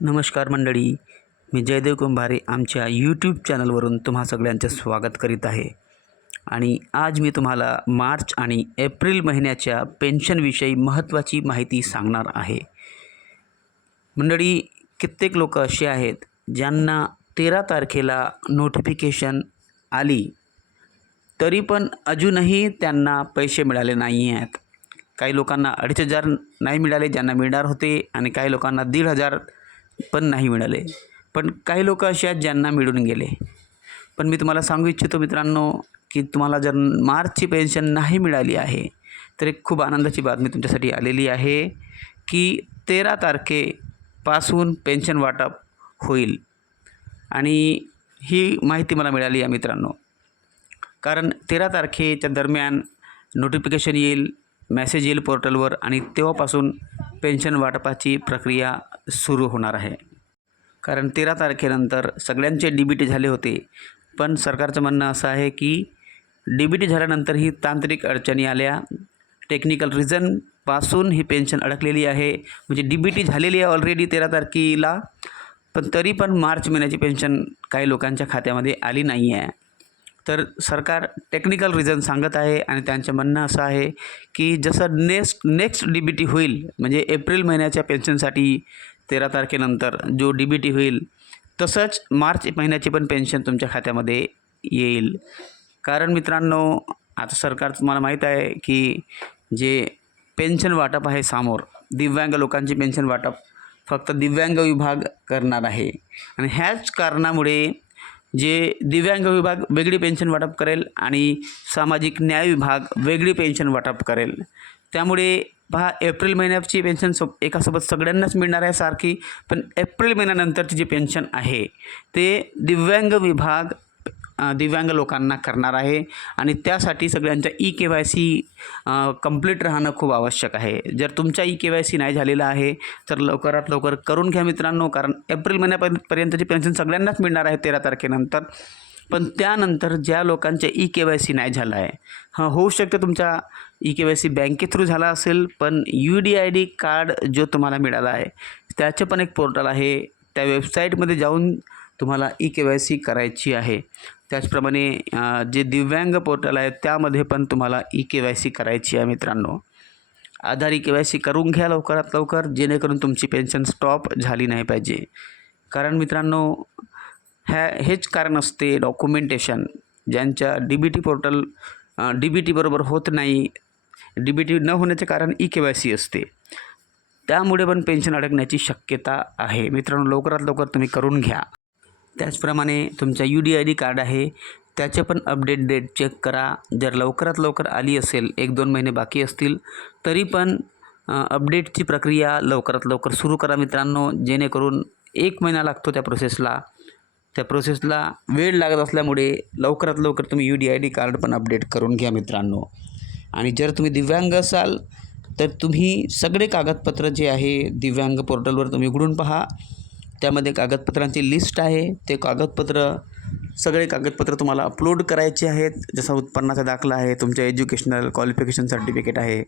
नमस्कार मंडळी, मी जयदेव कुंभारे आमच्या यूट्यूब चॅनलवरून तुम्हा सगळ्यांचं स्वागत करीत आहे. आणि आज मी तुम्हाला मार्च आणि एप्रिल महिन्याच्या पेन्शनविषयी महत्त्वाची माहिती सांगणार आहे. मंडळी, कित्येक लोक असे आहेत ज्यांना 13 तारखेला नोटिफिकेशन आली तरी पण अजूनही त्यांना पैसे मिळाले नाही आहेत. काही लोकांना 2,500 नाही मिळाले ज्यांना मिळणार होते, आणि काही लोकांना 1,500 पण नाही मिळाले. पण काही लोक असे आहेत ज्यांना मिळून गेले. पण मी तुम्हाला सांगू इच्छितो मित्रांनो, की तुम्हाला जर मार्चची पेन्शन नाही मिळाली आहे तर एक खूप आनंदाची बातमी तुमच्यासाठी आलेली आहे की 13 तारखेपासून पेन्शन वाटप होईल. आणि ही माहिती मला मिळाली आहे मित्रांनो, कारण 13 तारखेच्या दरम्यान नोटिफिकेशन येईल, मेसेज येईल पोर्टलवर, आणि तेव्हापासून पेन्शन वाटपाची प्रक्रिया सुरू होणार आहे. कारण 13 तारखेनंतर सगळ्यांचे DBT झाले होते, पण सरकारचं म्हणणं असं आहे की DBT झाल्यानंतरही तांत्रिक अडचणी आल्या, टेक्निकल रिझनपासून ही पेन्शन अडकलेली आहे. म्हणजे DBT झालेली आहे ऑलरेडी 13 तारखेला, पण तरी पण मार्च महिन्याची पेन्शन काही लोकांच्या खात्यामध्ये आली नाही आहे. तर सरकार टेक्निकल रिझन सांगत आहे, आणि त्यांचं म्हणणं असं आहे की जसं नेक्स्ट DBT होईल, म्हणजे एप्रिल महिन्याच्या पेन्शनसाठी 13 तारखेनंतर जो DBT होईल, तसंच मार्च महिन्याची पण पेन्शन तुमच्या खात्यामध्ये येईल. कारण मित्रांनो, आता सरकार तुम्हाला माहीत आहे की जे पेन्शन वाटप आहे समोर, दिव्यांग लोकांची पेन्शन वाटप फक्त दिव्यांग विभाग करणार आहे. आणि ह्याच कारणामुळे जे दिव्यांग विभाग वेगळी पेन्शन वाटप करेल आणि सामाजिक न्याय विभाग वेगळी पेन्शन वाटप करेल. त्यामुळे पहा, एप्रिल महिन्याची पेन्शन एकासोबत सगळ्यांनाच मिळणार आहे सारखी, पण एप्रिल महिन्यानंतरची जी पेन्शन आहे ते दिव्यांग विभाग दिव्यांग लोकांना करणार आहे. आणि त्यासाठी सगळ्यांच्या EKYC कंप्लीट राहणं खूप आवश्यक आहे. जर तुमच्या EKYC नाही झालेलं आहे तर लवकरात लवकर करून घ्या मित्रांनो, कारण एप्रिल महिन्यापर्यंतची पेन्शन सगळ्यांनाच मिळणार आहे 13 तारखेनंतर. पण त्यानंतर ज्या लोकांचे EKYC नाही झालं आहे, होऊ शकतं तुमचा EKYC बँके थ्रू झाला असेल, पण UDID कार्ड जो तुम्हाला मिळाला आहे त्याचं पण एक पोर्टल आहे, त्या वेबसाईटमध्ये जाऊन तुम्हाला EKYC करायची आहे. त्याचप्रमाणे जे दिव्यांग पोर्टल आहे त्यामध्ये पण तुम्हाला EKYC करायची आहे मित्रांनो. आधार EKYC करून घ्या लवकरात लवकर, जेणेकरून तुमची पेन्शन स्टॉप झाली नाही पाहिजे. कारण मित्रांनो, हेच कारण असते डॉक्युमेंटेशन, ज्यांच्या DBT पोर्टल DBT बरोबर होत नाही. DBT न होण्याचे कारण EKYC असते, त्यामुळे पण पेन्शन अडकण्याची शक्यता आहे. मित्रांनो, लवकरात लवकर तुम्ही करून घ्या. त्याचप्रमाणे तुमचा UDID कार्ड आहे त्याचे पण अपडेट डेट चेक करा. जर लवकरात लवकर आली असेल, 1-2 महिने बाकी असतील, तरी पण अपडेटची प्रक्रिया लवकरात लवकर सुरू करा मित्रांनो, जेणेकरून 1 महिना लागतो त्या प्रोसेसला वेळ लागत असल्यामुळे लवकरात लवकर तुम्ही UDID कार्ड पण अपडेट करून घ्या मित्रांनो. आणि जर तुम्ही दिव्यांग असाल तर तुम्ही सगळे कागदपत्र जे आहे दिव्यांग पोर्टलवर तुम्ही उघडून पहा, त्यामध्ये कागदपत्रांची लिस्ट आहे. ते सगळे कागदपत्र तुम्हाला अपलोड करायचे आहेत. जसं उत्पन्नाचा दाखला आहे, तुमच्या एज्युकेशनल क्वालिफिकेशन सर्टिफिकेट आहे,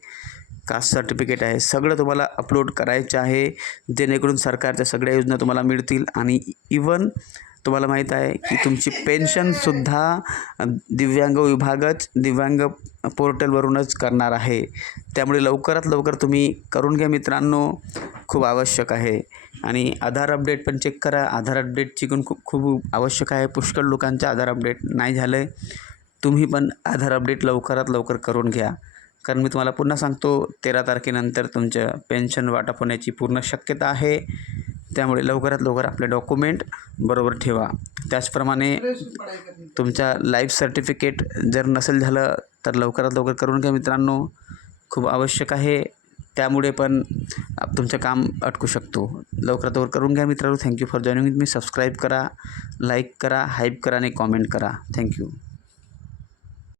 कास्ट सर्टिफिकेट आहे, सगळं तुम्हाला अपलोड करायचं आहे, जेणेकरून सरकारच्या सगळ्या योजना तुम्हाला मिळतील. आणि इवन तुम्हाला माहीत आहे की तुमची पेन्शनसुद्धा दिव्यांग पोर्टलवरूनच करणार आहे. त्यामुळे लवकरात लवकर तुम्ही करून घ्या मित्रांनो, खूप आवश्यक आहे. आणि आधार अपडेट पण चेक करा. आधार अपडेटची पण खूप आवश्यक आहे. पुष्कळ लोकांचं आधार अपडेट नाही झालं आहे. तुम्ही पण आधार अपडेट लवकरात लवकर करून घ्या. कारण मी तुम्हाला पुन्हा सांगतो, 13 तारखेनंतर तुमचं पेन्शन वाटप होण्याची पूर्ण शक्यता आहे. त्यामुळे लवकरात लवकर आपले डॉक्युमेंट बरोबर ठेवा. त्याचप्रमाणे तुमच्या लाईफ सर्टिफिकेट जर नसेल झालं तर लवकरात लवकर करून घ्या मित्रांनो, खूप आवश्यक आहे. त्यामुळे पण तुमचं काम अटकू शकतो. लवकरात लवकर करून घ्या मित्रांनो. Thank you for joining with me. Subscribe करा, लाईक करा, हाईप करा आणि कॉमेंट करा. थँक्यू.